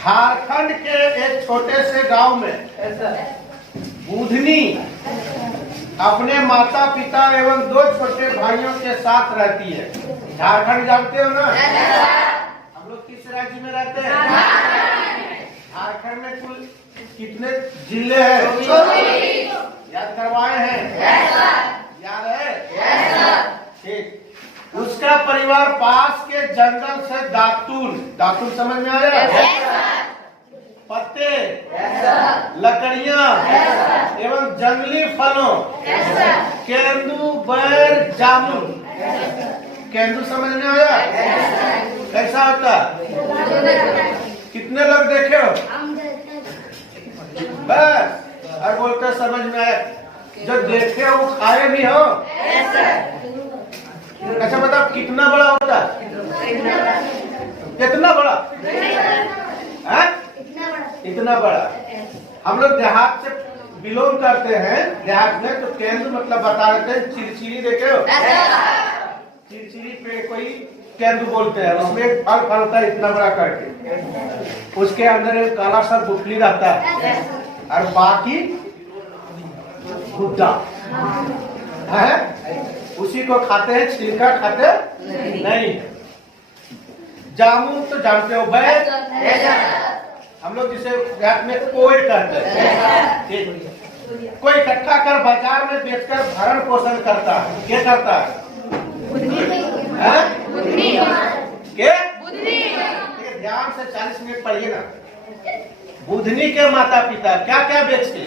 झारखंड के एक छोटे से गांव में बुधनी अपने माता पिता एवं 2 छोटे भाइयों के साथ रहती है। झारखंड जानते हो ना? हम लोग किस राज्य में रहते हैं? झारखंड में कुल कितने जिले हैं? याद करवाए हैं? याद है? ठीक। उसका परिवार पास के जंगल से दातून समझ में आया? पत्ते, लकड़ियां एवं जंगली फलों, केंदू, बैर, जामुन। केंदू समझ में आया? कैसा होता? कितने लोग देखे हो? बस, और बोलते समझ में आया। जो देखे हो वो खाए भी हो? अच्छा बताओ कितना बड़ा होता है? कितना बड़ा है? इतना बड़ा। हम लोग देहात से बिलोंग करते हैं। देहात में तो केंद्र मतलब बता देते हैं। चिरचिरी देखे हो? चिरचिरी पे कोई केंद्र बोलते हैं। उसमें एक फल होता है इतना बड़ा करके, उसके अंदर एक काला सा गुठली रहता है और बाकी गुद्दा है। उसी को खाते हैं, छिलका खाते नहीं। जामुन तो जानते हो? बैर हम लोग जिसे रात में कोई कहते हैं। ठीक। कोई इकट्ठा कर बाजार में बेचकर भरण पोषण करता है। क्या करता है? ध्यान से 40 मिनट पढ़िए ना। बुधनी के माता पिता क्या क्या बेचते?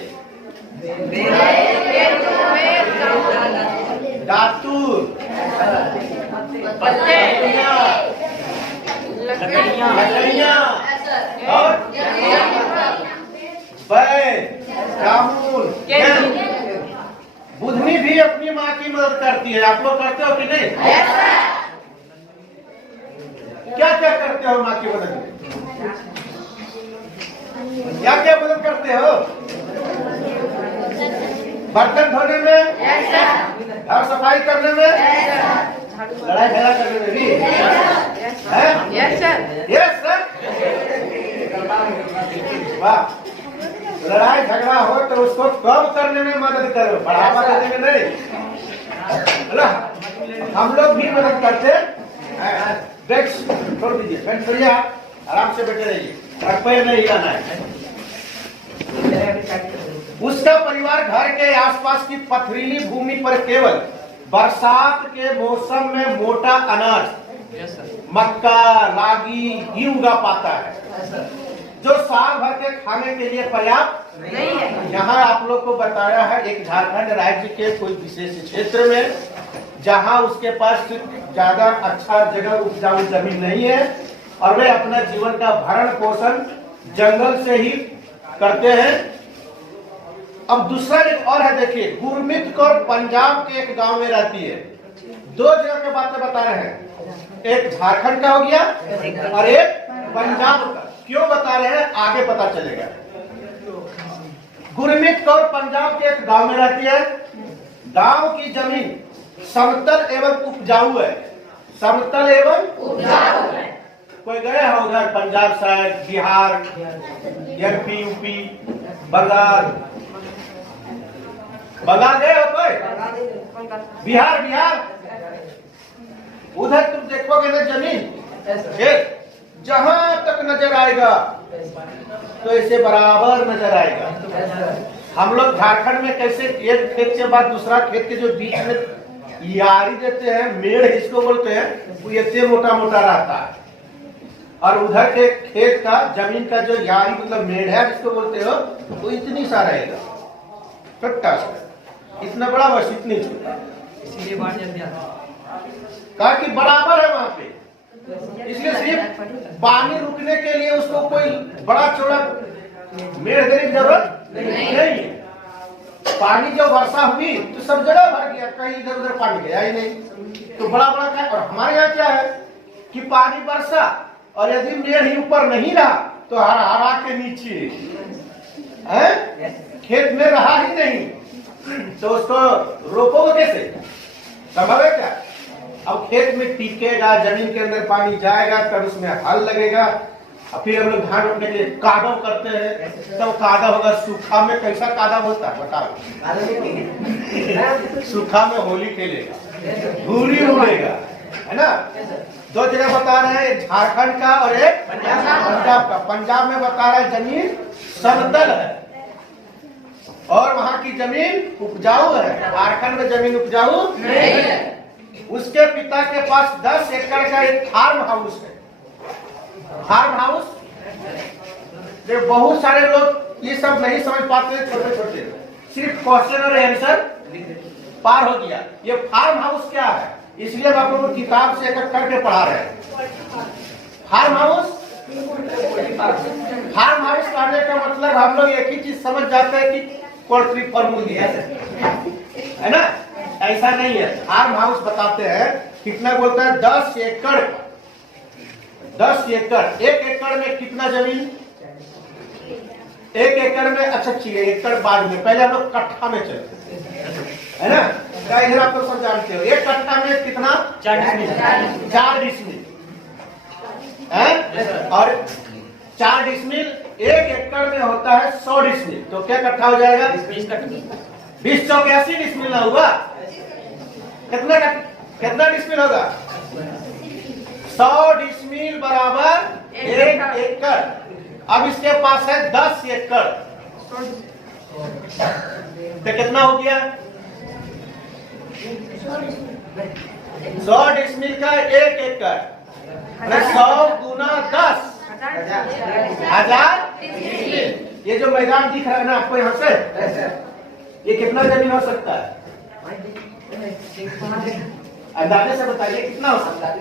दातूर, लकड़ियां और बैर, जामुन। बुधनी भी अपनी माँ की मदद करती है। आप लोग करते हो कि नहीं? क्या क्या करते हो माँ की मदद में? क्या क्या मदद करते हो? बर्तन धोने में, घर सफाई करने में, लड़ाई झगड़ा करने में भी? Yes sir. वाह। लड़ाई झगड़ा हो तो उसको कम करने में मदद करो, बढ़ावा देने में नहीं। हम लोग भी मदद करते हैं। बेंच छोड़ दीजिए, बेंच छोड़िए, आराम से बैठे रहिए, पैर नहीं हिलाना है। उसका परिवार घर के आसपास की पथरीली भूमि पर केवल बरसात के मौसम में मोटा अनाज, मक्का, रागी ही उगा पाता है, जो साल भर के खाने के लिए पर्याप्त नहीं है। यहाँ आप लोग को बताया है एक झारखंड राज्य के कोई विशेष क्षेत्र में जहाँ उसके पास ज्यादा अच्छा जगह उपजाऊ जमीन नहीं है और वे अपना जीवन का भरण पोषण जंगल से ही करते हैं। अब दूसरा एक और है, देखिए गुरमीत कौर पंजाब के एक गांव में रहती है। 2 जगह के बातें बता रहे हैं, एक झारखंड का हो गया और एक पंजाब का। क्यों बता रहे हैं आगे पता चलेगा। गुरमीत कौर पंजाब के एक गांव में रहती है। गांव की जमीन समतल एवं उपजाऊ है। समतल एवं उपजाऊ है। कोई गए हो उधर Punjab side, Bihar, MP, UP, Bengal गए हो? कोई बिहार उधर तुम देखोगे ना जमीन जहां तक नजर आएगा तो ऐसे बराबर नजर आएगा। हम लोग झारखंड में कैसे एक खेत के बाद दूसरा खेत के जो बीच में यारी देते हैं, मेड़ इसको बोलते हैं, वो इतने मोटा मोटा रहता है। और उधर के खेत का जमीन का जो यारी मतलब मेड़ है जिसको बोलते हो, वो इतनी सा रहेगा, छोटा सा, इतना बड़ा बस इतनी छोटा। इसीलिए कहा कि बराबर है वहां पे, इसलिए सिर्फ पानी रुकने के लिए उसको कोई बड़ा चौड़ा मेड़ देने की जरूरत नहीं है। पानी जब वर्षा हुई तो सब जगह भर गया, कहीं इधर उधर पानी गया ही नहीं। तो बड़ा बड़ा क्या, और हमारे यहाँ क्या है कि पानी बरसा और यदि मेड़ ही ऊपर नहीं रहा तो हरा के नीचे है, खेत में रहा ही नहीं, तो उसको रोकोगे कैसे? संभव है क्या? अब खेत में टिकेगा, जमीन के अंदर पानी जाएगा, तब उसमें हल लगेगा, और फिर हम लोग धान रोपने के लिए कादव करते हैं, तब कादव होगा। सूखा में कैसा कादव होता है बताओ? सूखा में होली खेलेगा, धूरी उड़ेगा, है ना। दो जगह बता रहे हैं, एक झारखंड का और एक पंजाब का। पंजाब में बता रहा है जमीन समतल है और वहां की जमीन उपजाऊ है। झारखंड में जमीन उपजाऊ नहीं है। उसके पिता के पास 10 एकड़ का एक फार्म हाउस है। फार्म हाउस में बहुत सारे लोग ये सब नहीं समझ पाते, छोटे छोटे, सिर्फ क्वेश्चन और आंसर पार हो गया। ये फार्म हाउस क्या है, इसलिए हम आपको किताब से एक करके पढ़ा रहे हैं। फार्म हाउस, फार्म हाउस कहने का मतलब हम लोग एक ही चीज समझ जाते हैं कि पोल्ट्री फार्म है ना, ऐसा नहीं है। फार्म हाउस बताते हैं कितना बोलता है, 10 एकड़। 10 एकड़, 1 एकड़ में कितना जमीन? 1 एकड़ में, अच्छा ठीक है, एकड़ बाद में, पहले हम लोग कट्ठा में चलते है ना। क्या इधर आप लोग सब जानते हो, 1 कट्ठा में कितना? 4 डिसमिल है। और 4 डिसमिल 1 एकड़ में होता है 100 डिसमिल, तो क्या कट्ठा हो जाएगा? 20 चौक 80 डिसमिल ना हुआ? कितना डिसमिल होगा? 100 डिसमिल बराबर 1 एकड़। अब इसके पास है 10 एकड़, तो कितना हो गया? 100 डिसमिल का 1 एकड़, 100 गुना 10 1000। ये जो मैदान दिख रहा है ना आपको यहाँ से, ये कितना जमीन हो सकता है? अंदाजे से बताइए कितना हो सकता है?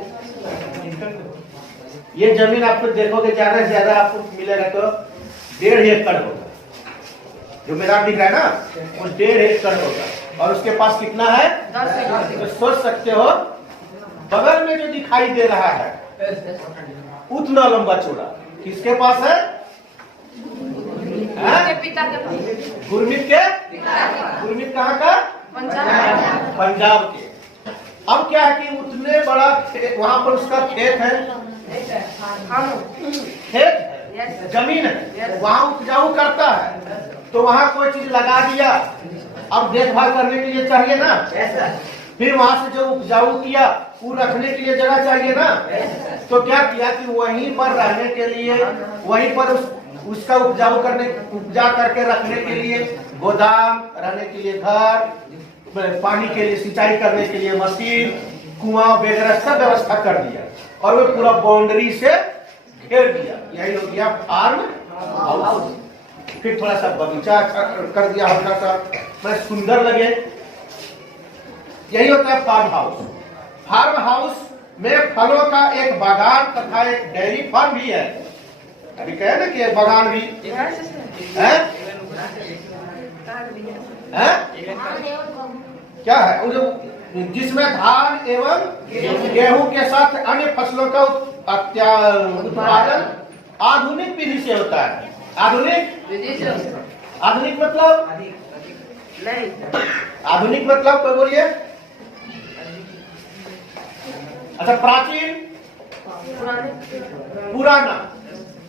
ये जमीन आपको देखोगे ज्यादा से ज्यादा आपको मिलेगा तो 1.5 एकड़ होगा। जो मैदान दिख रहा है ना वो 1.5 एकड़ होगा। और उसके पास कितना है? 10 एकड़। तो सोच सकते हो बगल में जो दिखाई दे रहा है उतना लंबा चौड़ा किसके पास है? गुरमीत के। गुरमीत कहाँ का? पंजाब के। अब क्या है कि उतने बड़ा वहां पर उसका खेत है, खेत है, जमीन है, वहां उपजाऊ करता है, तो वहां कोई चीज लगा दिया। अब देखभाल करने के लिए चाहिए ना, फिर वहां से जो उपजाऊ किया वो रखने के लिए जगह चाहिए ना, तो क्या किया कि वहीं पर रहने के लिए, वहीं पर उसका उपजाऊ करने, उपजा करके रखने के लिए गोदाम, रहने के लिए घर, पानी के लिए, सिंचाई करने के लिए मशीन, कुआं वगैरह सब व्यवस्था कर दिया और वो पूरा बाउंड्री से घेर दिया। यही हो गया फार्म हाउस। फिर थोड़ा सा बगीचा कर दिया, हल्का सा बड़ा सुंदर लगे, यही होता है फार्म हाउस। फार्म हाउस में फलों का एक बागान तथा एक डेयरी फार्म भी है। अभी कहे ना कि बागान भी है, क्या है, जिसमें धान एवं गेहूं के साथ अन्य फसलों का उत्पादन आधुनिक विधि से होता है। आधुनिक मतलब आधुनिक मतलब कोई बोलिए? अच्छा, प्राचीन,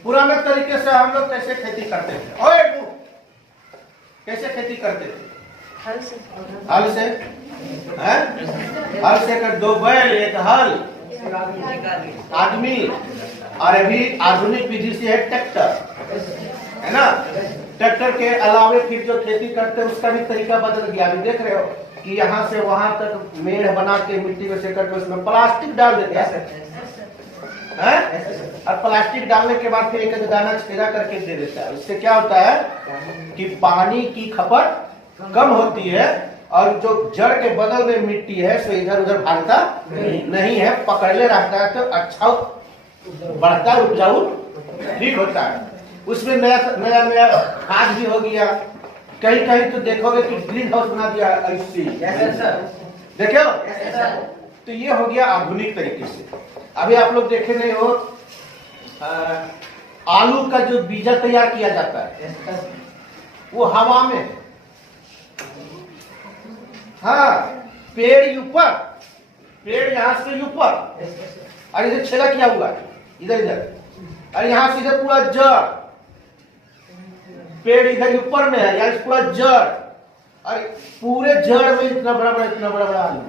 पुराना तरीके से हम लोग कैसे खेती करते थे? ओए कैसे खेती करते थे? हल से हैं? हल से कर 2 बैल, 1 हल, आदमी। और अभी आधुनिक विधि से है ट्रैक्टर, है ना। ट्रैक्टर के अलावे फिर जो खेती करते हैं उसका भी तरीका बदल गया। अभी देख रहे हो कि यहाँ से वहां तक मेड़ बना के मिट्टी में से करके उसमें प्लास्टिक डाल देते हैं, और प्लास्टिक डालने के बाद फिर एक दाना छेड़ा करके दे देता है। इससे क्या होता है कि पानी की खपत कम होती है और जो जड़ के बगल में मिट्टी है सो इधर उधर भागता नहीं है, पकड़ले रहता है, तो अच्छा बढ़ता, उपजाऊ ठीक होता है। उसमें नया खाद भी हो गया। कहीं कहीं तो देखोगे कि ग्रीन हाउस बना दिया ऐसी, देखो। तो ये हो गया आधुनिक तरीके से। अभी आप लोग देखे नहीं हो, आलू का जो बीजा तैयार किया जाता है वो हवा में, हाँ, पेड़ ऊपर, पेड़ यहां से ऊपर, और इधर छेदा किया हुआ है, इधर इधर और यहाँ सीधे पूरा जड़, पेड़ इधर ऊपर में है, यहाँ पूरा जड़, और पूरे जड़ में इतना बड़ा बड़ा आलू।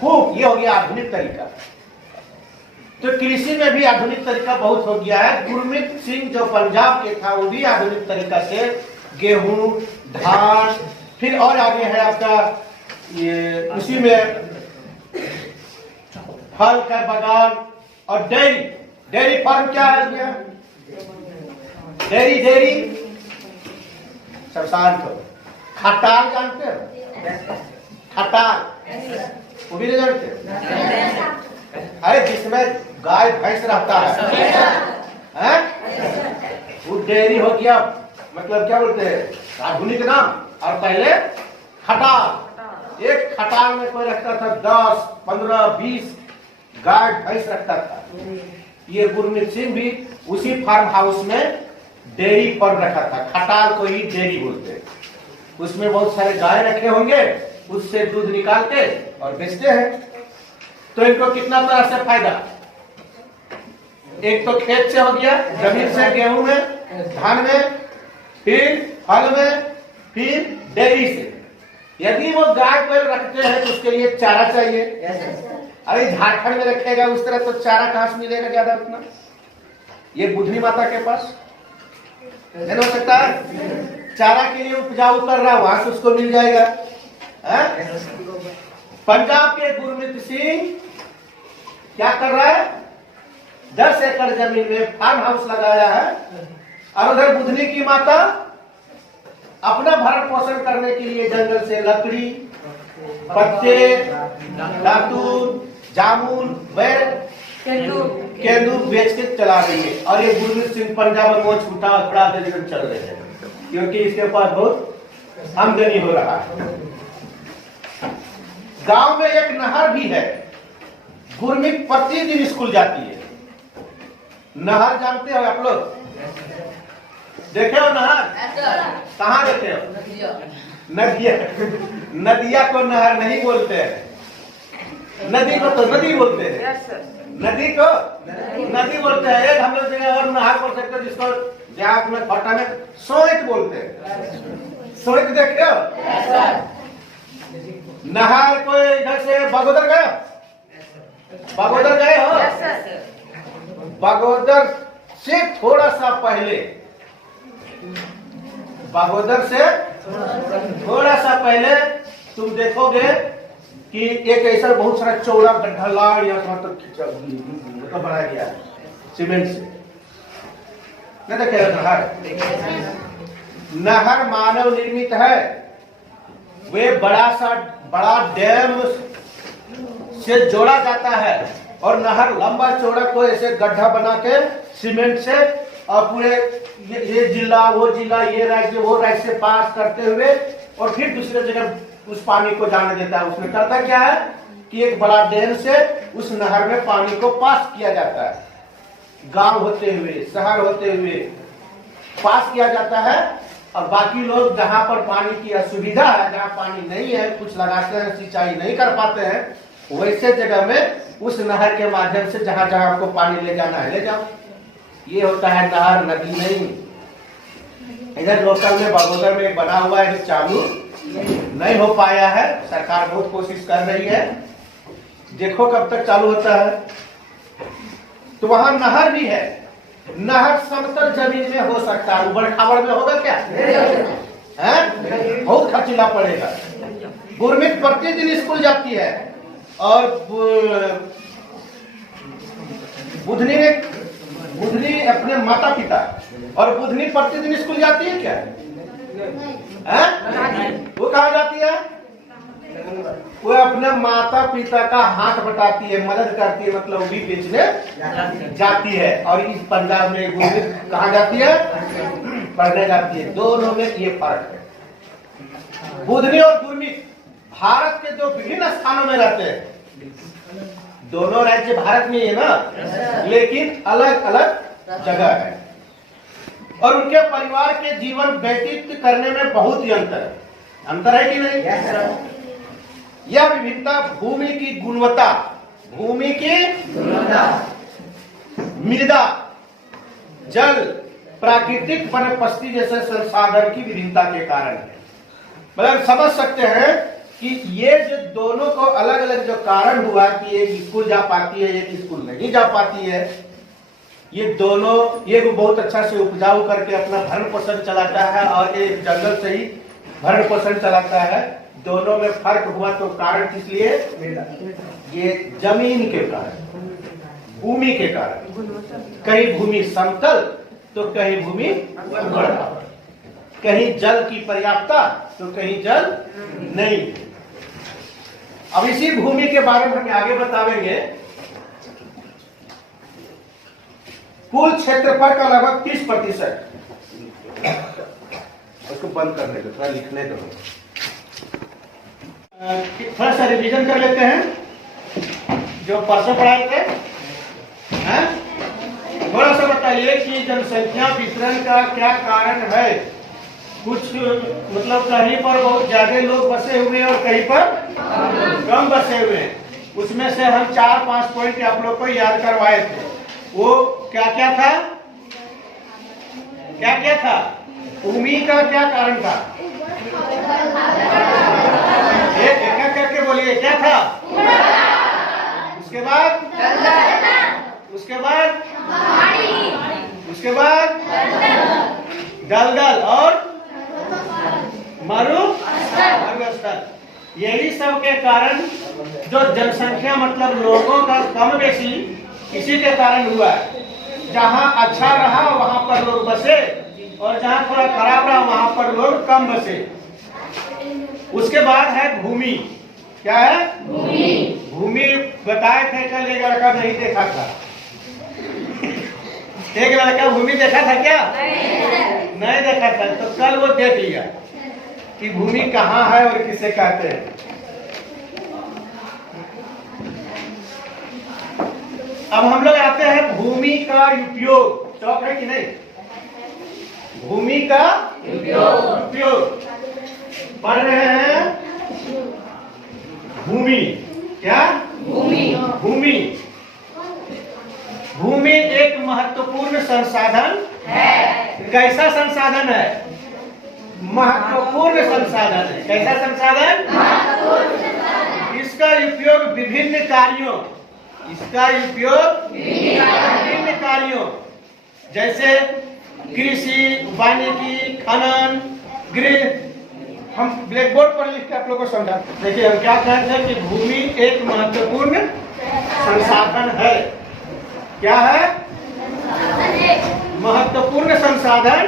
खूब, ये हो गया आधुनिक तरीका। तो कृषि में भी आधुनिक तरीका बहुत हो गया है। गुरमीत सिंह जो पंजाब के था वो भी आधुनिक तरीका से गेहूं, धान, फिर और आगे है आपका ये उसी में फल का बागान और डेयरी फार्म। क्या है भैया? डेयरी सब शांत हो। खटाल जानते हो? खटाल वो भी नहीं जानते? अरे जिसमें गाय भैंस रहता है वो डेयरी हो गया। मतलब क्या बोलते हैं आधुनिक नाम। और पहले खटाल, एक खटाल में कोई रखता था 10, 15, 20 गाय भैंस रखता था। ये गुरमीत सिंह भी उसी फार्म हाउस में डेयरी फॉर्म रखा था। खटाल को ही डेयरी बोलते हैं। उसमें बहुत सारे गाय रखे होंगे, उससे दूध निकाल के और बेचते हैं। तो इनको कितना तरह से फायदा, एक तो खेत से हो गया, जमीन से, गेहूं में, धान में, फिर फल में, फिर डेयरी से। यदि वो गाय को रखते हैं तो उसके लिए चारा चाहिए। अरे झारखंड में रखेगा उस तरह तो चारा कहां से मिलेगा ज्यादा उतना? ये बुधनी माता के पास नहीं हो सकता। चारा के लिए उपजाऊ कर रहा, वहां से उसको मिल जाएगा। पंजाब के गुरमीत सिंह क्या कर रहा है? 10 एकड़ जमीन में फार्म हाउस लगाया है, और उधर बुधनी की माता अपना भरण पोषण करने के लिए जंगल से लकड़ी, पत्ते, दातून, जामुन, केंदू बेच के चला रही है। और ये गुरमीत सिंह पंजाब में वो छूटा खड़ा लेकर चल रहे हैं, क्योंकि इसके पास बहुत आमदनी हो रहा है। गांव में एक नहर भी है। गुरमीत प्रतिदिन स्कूल जाती है। नहर जानते हो आप लोग? देखे हो नहर? कहाँ देखे हो? नदिया। नदिया को नहर नहीं बोलते हैं, नदी को तो नदी बोलते हैं। नदी को नदी बोलते हैं। एक हम लोग जगह और नहर बोल सकते हैं, जिसको देहात में फटा में सोइट बोलते हैं। सोइट देखे हो? नहर कोई इधर से बगोदर गए? बगोदर गए हो? बगोदर से थोड़ा सा पहले, बगोदर से थोड़ा सा पहले तुम देखोगे कि एक ऐसा बहुत सारा चौड़ा गड्ढा लाड़ या तक खींचा तो बनाया गया है सीमेंट से। नहीं देखे नहर? नहर मानव निर्मित है। वे बड़ा डैम से जोड़ा जाता है, और नहर लंबा चौड़ा को ऐसे गड्ढा बना के सीमेंट से, और पूरे ये जिला वो जिला, ये राज्य वो राज्य से पास करते हुए और फिर दूसरे जगह उस पानी को जाने देता है। उसमें करता क्या है कि एक बड़ा डैम से उस नहर में पानी को पास किया जाता है। गांव होते हुए, शहर होते हुए पास किया जाता है। और बाकी लोग जहां पर पानी की असुविधा है, जहां पानी नहीं है, कुछ लगाते हैं, सिंचाई नहीं कर पाते हैं, वैसे जगह में उस नहर के माध्यम से जहां जहां आपको पानी ले जाना है ले जाओ। ये होता है नहर, नदी नहीं। इधर लोकल में बगोदर में बना हुआ है, चालू नहीं हो पाया है। सरकार बहुत कोशिश कर रही है, देखो कब तक चालू होता है। तो वहां नहर भी है। नहर समतल जमीन में हो सकता है, उबड़ खाबड़ में होगा क्या? है? बहुत खर्चीला पड़ेगा। गुरमीत प्रतिदिन स्कूल जाती है, और बुधनी अपने माता पिता, और बुधनी प्रतिदिन स्कूल जाती है क्या? वो कहाँ जाती है? वो अपने माता पिता का हाथ बटाती है, मदद करती है, मतलब भी बेचने जाती है। और इस पंजाब में गुरमीत कहाँ जाती है? पढ़ने जाती है। दोनों में ये फर्क है। बुधनी और गुरमीत भारत के जो विभिन्न स्थानों में रहते हैं, दोनों राज्य भारत में है ना, लेकिन अलग अलग जगह है। और उनके परिवार के जीवन व्यतीत करने में बहुत ही अंतर है कि नहीं? यह विभिन्नता भूमि की गुणवत्ता मृदा, जल, प्राकृतिक वनस्पति जैसे संसाधन की विभिन्नता के कारण है। मतलब समझ सकते हैं कि ये जो दोनों को अलग अलग जो कारण हुआ कि एक स्कूल जा पाती है, एक स्कूल नहीं जा पाती है, ये दोनों, ये बहुत अच्छा से उपजाऊ करके अपना भरण पोषण चलाता है और एक जंगल से ही भरण पोषण चलाता है। दोनों में फर्क हुआ तो कारण किस लिए? ये जमीन के कारण, भूमि के कारण। कहीं भूमि समतल तो कहीं भूमि उबड़, कहीं जल की पर्याप्तता तो कहीं जल नहीं। अब इसी भूमि के बारे में हम आगे बतावेंगे। कुल क्षेत्रफल का लगभग 30%, उसको बंद करने दो, थोड़ा लिखने दो। थोड़ा सा रिवीजन कर लेते हैं जो परसों पढ़ाए थे। थोड़ा सा बताइए कि जनसंख्या वितरण का क्या कारण है। कुछ मतलब कहीं पर बहुत ज्यादा लोग बसे हुए हैं और कहीं पर कम बसे हुए हैं। उसमें से हम 4-5 पॉइंट आप लोग को याद करवाए थे। वो क्या क्या था? क्या क्या था? भूमि का क्या कारण था? एक एक करके बोलिए, क्या था? उसके बाद दलदल और मरुस्थल। यही सब के कारण जो जनसंख्या मतलब लोगों का कम बेसी इसी के कारण हुआ है। जहाँ अच्छा रहा वहाँ पर लोग बसे और जहाँ थोड़ा खराब रहा वहाँ पर लोग कम बसे। उसके बाद है भूमि। क्या है? भूमि बताए थे कल, एक लड़का नहीं देखा था। एक लड़का भूमि देखा था क्या? नहीं देखा था, तो कल वो देख लिया कि भूमि कहाँ है और किसे कहते हैं। अब हम लोग आते हैं भूमि का उपयोग। चौक है कि नहीं? भूमि का उपयोग पढ़ रहे हैं। भूमि क्या? भूमि एक महत्वपूर्ण संसाधन है। कैसा संसाधन है? महत्वपूर्ण संसाधन है। कैसा संसाधन? इसका उपयोग विभिन्न कार्यों जैसे कृषि, वानिकी, खनन, गृह। हम ब्लैक बोर्ड पर लिख के आप लोगों को समझा। देखिए हम क्या कहते हैं कि भूमि एक महत्वपूर्ण संसाधन है। क्या है? महत्वपूर्ण संसाधन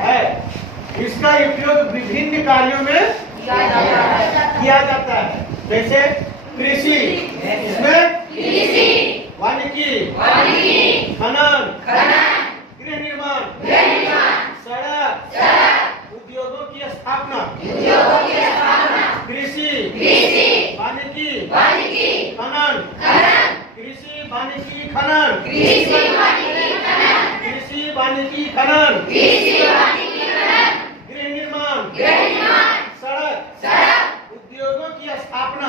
है। इसका उपयोग विभिन्न कार्यों में किया जाता है। जैसे कृषि, इसमें वानिकी, खनन, गृह निर्माण, सड़क, उद्योगों की स्थापना, कृषि, वानिकी, खनन, कृषि, वानिकी, खनन, गृह निर्माण, सड़क, उद्योगों की स्थापना,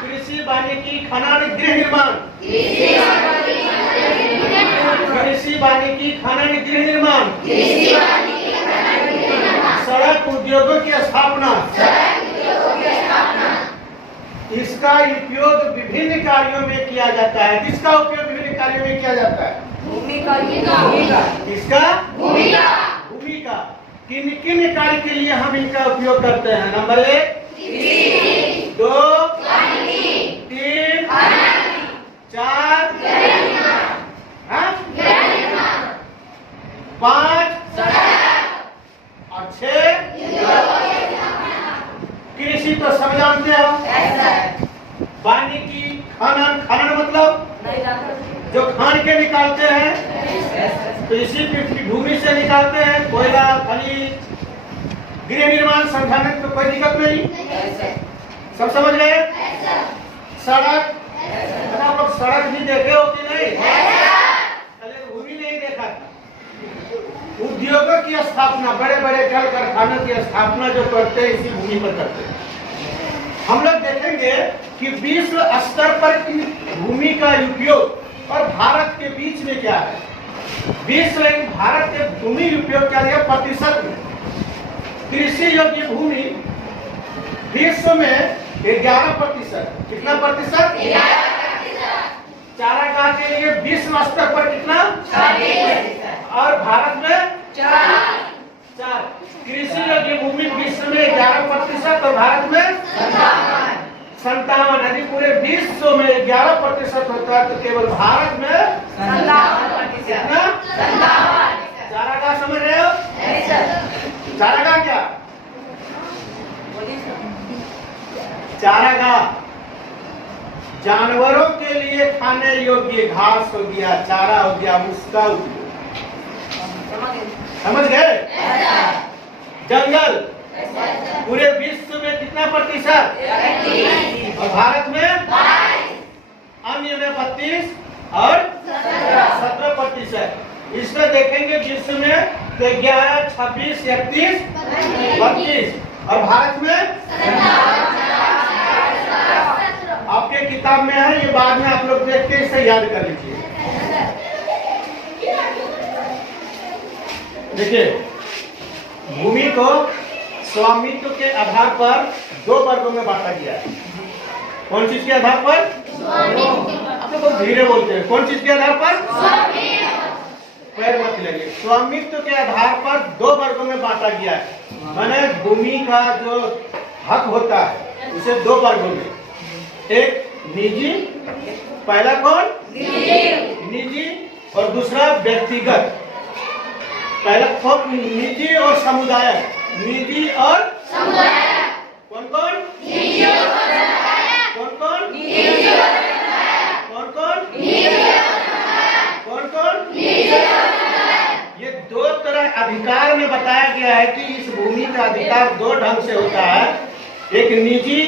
कृषि, वानिकी, खनन, गृह निर्माण, कृषि, वानिकी, खनन, गृह निर्माण, सड़क, उद्योगों की स्थापना। इसका उपयोग विभिन्न कार्यों में किया जाता है। किसका उपयोग विभिन्न कार्यों में किया जाता है? भूमि का। किसका? भूमि का। किन किन कार्य के लिए हम इनका उपयोग करते हैं? नंबर 1 2 3 4 5 और 6। कृषि तो सब जानते हो। वानिकी, खनन मतलब जो खान के निकालते हैं, तो इसी भूमि से निकालते हैं। कोयला, खनिज, गृह निर्माण संसाधन तो कोई दिक्कत नहीं, सब समझ गए। सड़क, आप लोग सड़क भी देखे हो कि नहीं? भूमि नहीं देखा था। उद्योगों की स्थापना, बड़े बड़े कल कारखानों की स्थापना जो करते हैं इसी भूमि पर करते हैं। हम लोग देखेंगे कि विश्व स्तर पर भूमि का उपयोग और भारत के बीच में क्या है? विश्व में भारत के भूमि उपयोग क्या है प्रतिशत में? कृषि योग्य भूमि विश्व में 11%। कितना प्रतिशत? 11%। चारागाह के लिए विश्व स्तर पर कितना? 40%। और भारत में 4। कृषि योग्य भूमि विश्व में 11% और भारत में 57। यदि पूरे विश्व में 11% होता है तो केवल भारत में 57%। कितना? 57%। चारागाह समझ रहे हो? चारागाह क्या? चारागाह जानवरों के लिए खाने योग्य घास हो गया, चारा हो गया, उसका उपयोग। समझ गए? जंगल पूरे विश्व में कितना प्रतिशत? 35। और भारत में 22। अन्य में 32 और 17%। इसमें देखेंगे विश्व में तो 11, 26, 31, 32 और भारत में आपके किताब में है, ये बाद में आप लोग देख के इसे याद कर लीजिए। देखिए, भूमि को स्वामित्व के आधार पर 2 वर्गों में बांटा गया है। कौन चीज के आधार पर? आप लोग बहुत धीरे बोलते हैं। कौन चीज के आधार पर? पैर मत लगे। स्वामित्व के आधार पर 2 वर्गों में बांटा गया है। माने भूमि का जो हक होता है उसे 2 वर्गों में, एक निजी, पहला कौन? निजी और दूसरा व्यक्तिगत। पहला कौन? निजी और समुदाय। निजी और समुदाय। कौन कौन? निजी और समुदाय। कौन कौन? निजी और समुदाय। कौन कौन? निजी और समुदाय। कौन कौन? निजी और समुदाय। ये 2 तरह अधिकार में बताया गया है कि इस भूमि का अधिकार 2 ढंग से होता है, एक निजी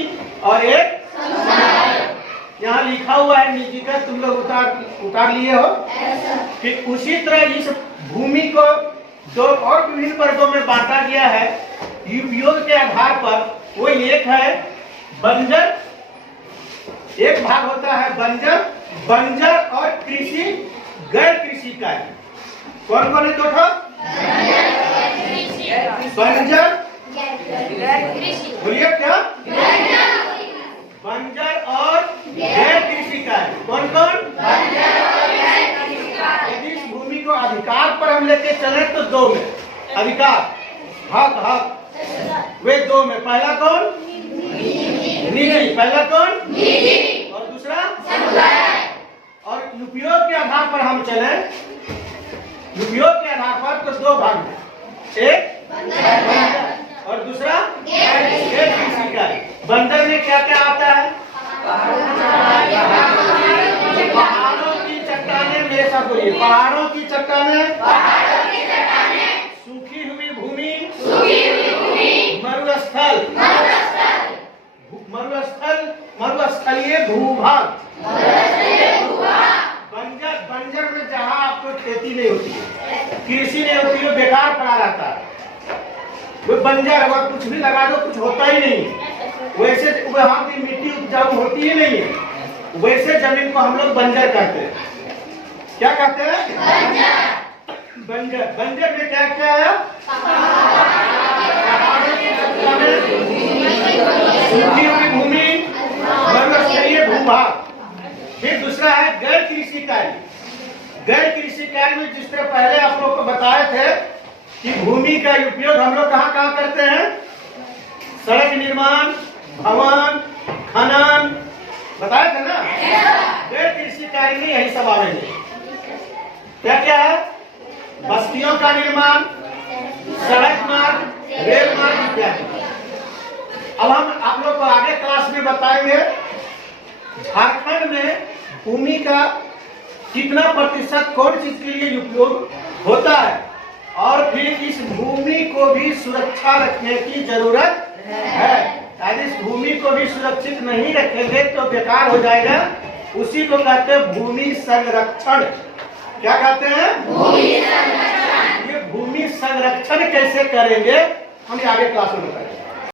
और एक समुदाय। यहाँ लिखा हुआ है निजी का, तुम लोग उतार लिए हो। फिर उसी तरह इस भूमि को 2 और विभिन्न वर्गों में बांटा गया है उपयोग के आधार पर। वो एक है बंजर, एक भाग होता है बंजर और कृषि गैर कृषि कार्य। कौन कौन है 2 ठो? बंजर, बोलिए क्या? बंजर और गैर कृषि कार्य। कौन कौन? यदि इस भूमि को अधिकार पर हम लेके चले तो 2 में अधिकार, हक वे 2 में। पहला कौन? निजी। पहला कौन? निजी और दूसरा समुदाय। और उपयोग के आधार पर हम चले, उपयोग के आधार पर तो 2 भाग में, एक बंजर और दूसरा गैर कृषि कार्य। बंजर में क्या क्या आता है? पहाड़ों की चट्टानें, मेरे साथ बोलिए, पहाड़ों की चट्टानें, सूखी हुई भूमि, मरुस्थलीय भूभाग। बंजर में जहाँ आपको खेती नहीं होती है, कृषि नहीं होती है, बेकार पड़ा रहता है, वो बंजर हुआ, कुछ भी लगा दो कुछ होता ही नहीं। वैसे वहाँ की मिट्टी उपजाऊ होती ही नहीं है, वैसे जमीन को हम लोग बंजर कहते हैं। क्या कहते हैं? बंजर में क्या क्या है? सूखी हुई भूमि, मरुस्थलीय भूभाग। फिर दूसरा है गैर कृषि कार्य। गैर कृषि कार्य में जिस तरह पहले आप लोग को बताए थे कि भूमि का उपयोग हम लोग कहाँ कहाँ करते हैं? सड़क निर्माण, भवन, खनन, बताया था ना। गैर कृषि कार्य में यही सब आवेंगे। क्या क्या है? बस्तियों का निर्माण, सड़क मार्ग, रेल मार्ग इत्यादि। अब हम आप लोग को आगे क्लास में बताएंगे झारखंड में भूमि का कितना प्रतिशत कौन चीज के लिए उपयोग होता है, और फिर इस भूमि को भी सुरक्षा रखने की जरूरत है। यदि इस भूमि को भी सुरक्षित नहीं रखेंगे तो बेकार हो जाएगा। उसी को कहते हैं भूमि संरक्षण। क्या कहते हैं? भूमि संरक्षण। ये भूमि संरक्षण कैसे करेंगे हम आगे क्लास में बताएंगे।